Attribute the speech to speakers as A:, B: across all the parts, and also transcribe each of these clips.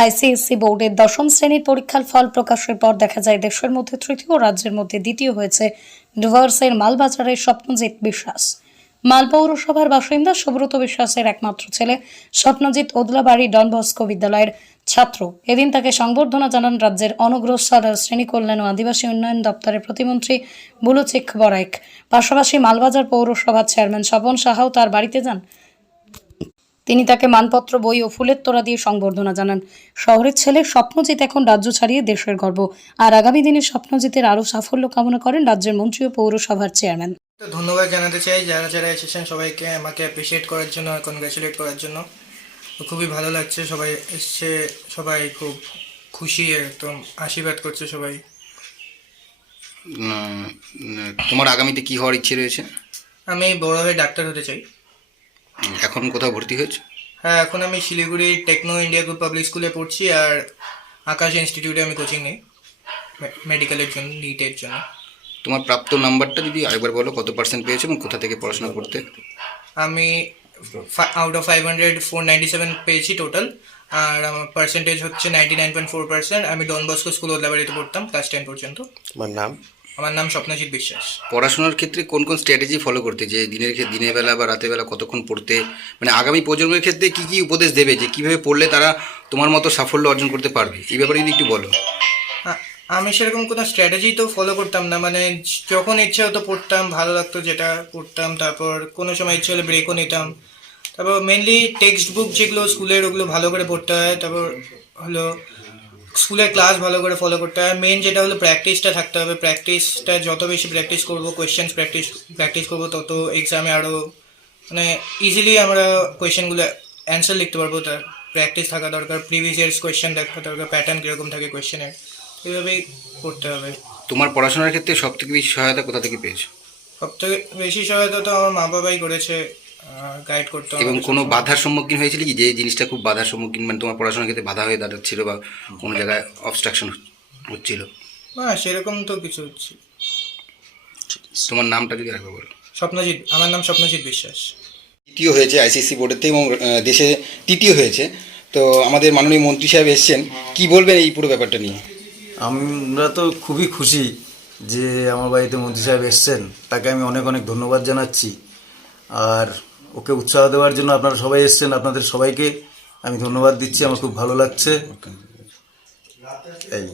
A: ICSE বোর্ডের দশম শ্রেণির পরীক্ষার ফল প্রকাশের পর দেখা যায় দেশের মধ্যে তৃতীয় রাজ্যের মধ্যে দ্বিতীয় হয়েছে ডুভার্সের মালবাজারের স্বপ্নজিৎ বিশ্বাস। মাল পৌরসভার বাসিন্দা সুব্রত বিশ্বাসের একমাত্র ছেলে স্বপ্নজিৎ ওদলাবাড়ি ডন বস্কো বিদ্যালয়ের ছাত্র। এদিন তাকে সংবর্ধনা জানান রাজ্যের অনগ্রসর শ্রেণি কল্যাণ ও আদিবাসী উন্নয়ন দপ্তরের প্রতিমন্ত্রী বুলুচিক বরাইক পাশাপাশি মালবাজার পৌরসভার চেয়ারম্যান স্বপন সাহাও তার বাড়িতে যান। তিনি তাকে মানপত্র বই ও ফুলের তোড়া দিয়ে সংবর্ধনা জানান। শহরের ছেলে স্বপ্নজিৎ এখন রাজ্য ছাড়িয়ে দেশের গর্ব। আর আগামী দিনে স্বপ্নজিতের আরও সাফল্য কামনা করেন রাজ্যের মন্ত্রী ও পৌরসভার চেয়ারম্যান।
B: ধন্যবাদ জানাতে চাই। যারা যারা এসেছেন সবাইকে আমাকে অ্যাপ্রিসিয়েট করার জন্য কনগ্রাচুলেট করার জন্য। তো খুবই ভালো লাগছে সবাই এসছে সবাই খুব খুশি একদম আশীর্বাদ করছে সবাই।
C: তোমার আগামীতে কি হওয়ার ইচ্ছে রয়েছে?
B: আমি বড় হয়ে ডাক্তার হতে চাই।
C: এখন কোথাও ভর্তি হয়েছে?
B: হ্যাঁ এখন আমি Siliguri Techno India group public স্কুলে পড়ছি আর আকাশ ইনস্টিটিউটে আমি কোচিং নিই মেডিকেলের জন্য নিটের জন্য।
C: তোমার প্রাপ্ত নাম্বারটা যদি আরেকবার বলো কত পার্সেন্ট পেয়েছ এবং কোথা থেকে পড়াশোনা করতে?
B: আমি out of five hundred four ninety seven পেয়েছি টোটাল আর আমার পার্সেন্টেজ হচ্ছে ninety nine point four percent আমি ডন বস্কো স্কুল ওদলাবাড়িতে পড়তাম ক্লাস টেন পর্যন্ত।
D: আমার নাম?
B: আমার নাম স্বপ্নজিৎ বিশ্বাস।
C: পড়াশোনার ক্ষেত্রে কোন কোন স্ট্র্যাটেজি ফলো করতে? যে দিনের ক্ষেত্রে দিনের বেলা বা রাতের বেলা কতক্ষণ পড়তে? মানে আগামী প্রজন্মের ক্ষেত্রে কি কি উপদেশ দেবে? যে কীভাবে পড়লে তারা তোমার মতো সাফল্য অর্জন করতে পারবে? এই ব্যাপারে যদি একটু বলো।
B: আমি সেরকম কোনো স্ট্র্যাটেজি তো ফলো করতাম না। মানে যখন ইচ্ছে হতো পড়তাম ভালো লাগতো যেটা পড়তাম। তারপর কোনো সময় ইচ্ছে হলে ব্রেকও নিতাম। তারপর মেনলি টেক্সট বুক যেগুলো স্কুলের ওগুলো ভালো করে পড়তে হয়। তারপর হলো স্কুলের ক্লাস ভালো করে ফলো করতে হয়। মেন যেটা হলো প্র্যাকটিসটা থাকতে হবে। প্র্যাকটিসটা যত বেশি প্র্যাকটিস করব কোয়েশ্চেন্স প্র্যাকটিস প্র্যাকটিস করব তত এক্সামে আরও মানে ইজিলি আমরা কোয়েশ্চেনগুলো অ্যান্সার লিখতে পারব। তার প্র্যাকটিস থাকা দরকার প্রিভিয়াস ইয়ার্স কোয়েশ্চেন দেখা দরকার প্যাটার্ন কীরকম থাকে কোয়েশ্চেনের এইভাবেই করতে হবে।
C: তোমার পড়াশোনার ক্ষেত্রে সব থেকে বেশি সহায়তা কোথা থেকে পেয়েছ?
B: সব থেকে বেশি সহায়তা তো আমার মা বাবাই করেছে। গাইড করতে
C: এবং কোনো বাধার সম্মুখীন হয়েছিল কি? যে জিনিসটা খুব বাধার সম্মুখীন মানে তোমার পড়াশোনার ক্ষেত্রে বাধা হয়ে দাঁড়াচ্ছিল বা কোনো জায়গায় অবস্ট্রাকশন হচ্ছিল?
B: না সেরকম তো কিছু হচ্ছে।
C: তোমার নামটা যদি আরেকবার বলো।
B: স্বপ্নজিৎ আমার নাম স্বপ্নজিৎ বিশ্বাস।
C: তৃতীয় হয়েছে আইসিসি বোর্ডের থেকে এবং দেশে তৃতীয় হয়েছে। তো আমাদের মাননীয় মন্ত্রী সাহেব এসছেন। কি বলবেন এই পুরো ব্যাপারটা নিয়ে?
D: আমরা তো খুবই খুশি যে আমার বাড়িতে মন্ত্রী সাহেব এসছেন। তাকে আমি অনেক অনেক ধন্যবাদ জানাচ্ছি। আর ওকে উৎসাহ দেওয়ার জন্য আপনারা সবাই এসছেন আপনাদের সবাইকে আমি ধন্যবাদ দিচ্ছি আমার খুব ভালো লাগছে। এই।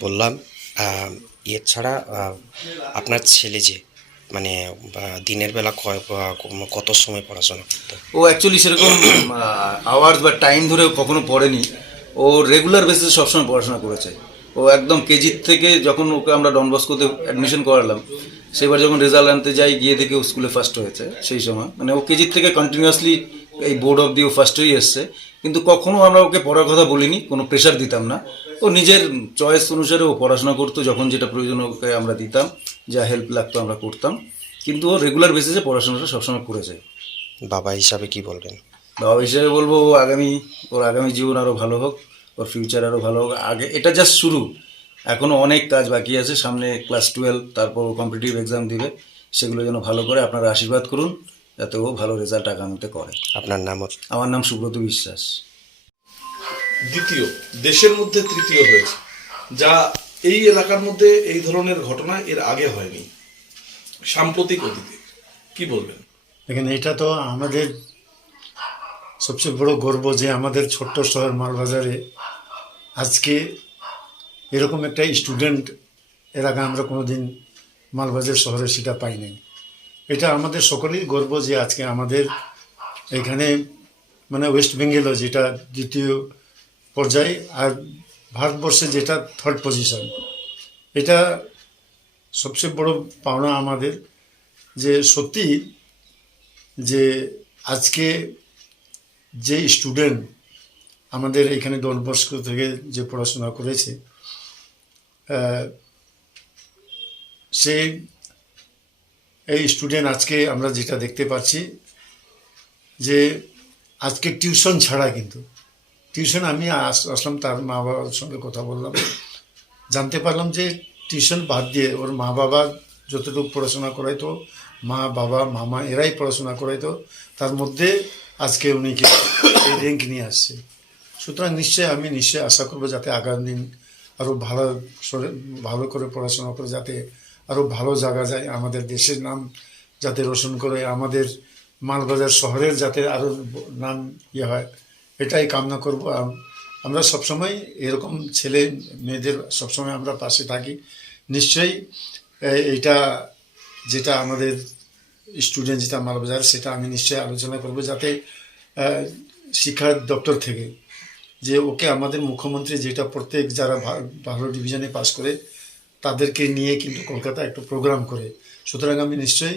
E: বললাম এছাড়া আহ, আপনার ছেলে যে মানে দিনের বেলা কত সময় পড়াশোনা করতো?
D: ও অ্যাকচুয়ালি সেরকম আওয়ার্স বা টাইম ধরে কখনো পড়েনি। ও রেগুলার বেসিসে সবসময় পড়াশোনা করেছে। ও একদম কেজির থেকে যখন ওকে আমরা ডন বস্কোতে অ্যাডমিশন করালাম সেবার যখন রেজাল্ট আনতে যাই গিয়ে দেখে ও স্কুলে ফার্স্ট হয়েছে সেই সময়। মানে ও কেজির থেকে কন্টিনিউয়াসলি এই বোর্ড অফ দিয়ে ও ফার্স্ট হয়েই এসছে। কিন্তু কখনো আমরা ওকে পড়ার কথা বলিনি কোনো প্রেশার দিতাম না। ও নিজের চয়েস অনুসারে ও পড়াশোনা করতো যখন যেটা প্রয়োজন ওকে আমরা দিতাম যা হেল্প লাগতো আমরা করতাম। কিন্তু ও রেগুলার বেসিসে পড়াশোনাটা সবসময় করেছে।
E: বাবা হিসাবে কি বলবেন?
D: বাবা হিসাবে বলব ও আগামী ওর আগামী জীবন আরও ভালো হোক। ওর ফিউচার আরও ভালো হোক। আগে এটা জাস্ট শুরু। এখনও অনেক কাজ বাকি আছে। সামনে ক্লাস টুয়েলভ তারপর ও কম্পিটিটিভ এক্সাম দিবে। সেগুলো যেন ভালো করে আপনারা আশীর্বাদ করুন যাতে ও ভালো রেজাল্ট আগামীতে করে।
E: আপনার নাম
D: আমার নাম সুব্রত বিশ্বাস।
F: দ্বিতীয় দেশের মধ্যে তৃতীয় হয়েছে যা এই এলাকার মধ্যে এই ধরনের ঘটনা এর আগে হয়নি। সাম্প্রতিক অতীতে। কি বলবেন?
G: দেখেন এটা তো আমাদের সবচেয়ে বড় গর্ব যে আমাদের ছোট্ট শহর মালবাজারে আজকে এরকম একটা স্টুডেন্ট এর আগে আমরা কোনোদিন মালবাজার শহরে সেটা পাই নাই এটা আমাদের সকলেই গর্ব যে আজকে আমাদের এখানে মানে ওয়েস্ট বেঙ্গলও যেটা দ্বিতীয় পর্যায়ে আর ভারতবর্ষে যেটা থার্ড পজিশন এটা সবচেয়ে বড় পাওনা আমাদের যে সত্যি যে আজকে যে স্টুডেন্ট আমাদের এখানে ডন থেকে যে পড়াশোনা করেছে সে এই স্টুডেন্ট আজকে আমরা যেটা দেখতে পাচ্ছি যে আজকে টিউশন ছাড়া কিন্তু, টিউশন আমি আস- আসলাম তার মা বাবার সঙ্গে কথা বললাম, জানতে পারলাম যে টিউশন বাদ দিয়ে ওর মা বাবা যতটুকু পড়াশোনা করাইতো মা বাবা মামা এরাই পড়াশোনা করাইতো, তার মধ্যে আজকে উনি এই র্যাঙ্ক নিয়ে আসছে। সুতরাং নিশ্চয়ই আমি নিশ্চয়ই আশা করব যাতে আগামী দিন আরও ভালো ভালো করে পড়াশোনা করে যাতে আরও ভালো জায়গা যায় আমাদের দেশের নাম যাতে রোশন করে, আমাদের মালবাজার শহরের যাতে আরও নাম ইয়ে হয়, এটাই কামনা করব। আম- আমরা সবসময় এরকম ছেলে মেয়েদের সবসময় আমরা পাশে থাকি। নিশ্চয়ই এইটা যেটা আমাদের স্টুডেন্ট যেটা মালবাজার সেটা আমি নিশ্চয়ই আলোচনা করব যাতে শিক্ষা দপ্তর থেকে যে ওকে আমাদের মুখ্যমন্ত্রী যেটা প্রত্যেক যারা ভালো ডিভিশনে পাস করে, তাদেরকে নিয়ে কিন্তু কলকাতা একটা প্রোগ্রাম করে। সুতরাং আমি নিশ্চয়ই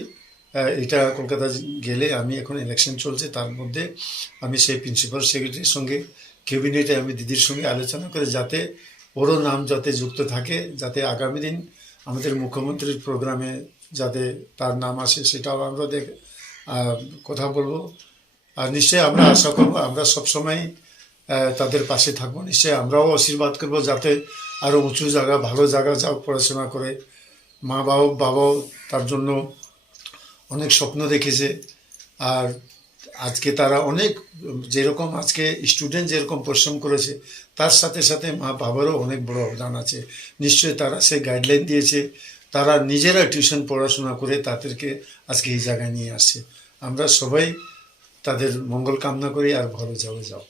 G: এটা কলকাতা গেলে আমি এখন ইলেকশন চলছে, তার মধ্যে আমি সেই প্রিন্সিপাল সেক্রেটারির সঙ্গে ক্যাবিনেটে আমি দিদির সঙ্গে আলোচনা করে যাতে ওরও নাম যাতে যুক্ত থাকে, যাতে আগামী দিন আমাদের মুখ্যমন্ত্রীর প্রোগ্রামে যাতে তার নাম আসে, সেটাও আমরা দেখ কথা বলব। আর নিশ্চয়ই আমরা আশা করব, আমরা সবসময় তাদের পাশে থাকব। নিশ্চয়ই আমরাও আশীর্বাদ করব যাতে আরও উঁচু জায়গা, ভালো জায়গা যাও, পড়াশোনা করে। মা বাবা, বাবাও তার জন্য অনেক স্বপ্ন দেখেছে। আর আজকে তারা অনেক, যেরকম আজকে স্টুডেন্ট যেরকম পরিশ্রম করেছে, তার সাথে সাথে মা বাবারও অনেক বড় অবদান আছে। নিশ্চয়ই তারা সে গাইডলাইন দিয়েছে। তারা নিজেরা টিউশন পড়াশোনা করে তাদেরকে আজকে এই জায়গায় নিয়ে আসছে আমরা সবাই তাদের মঙ্গল কামনা করি আর ভালো যাবে যাও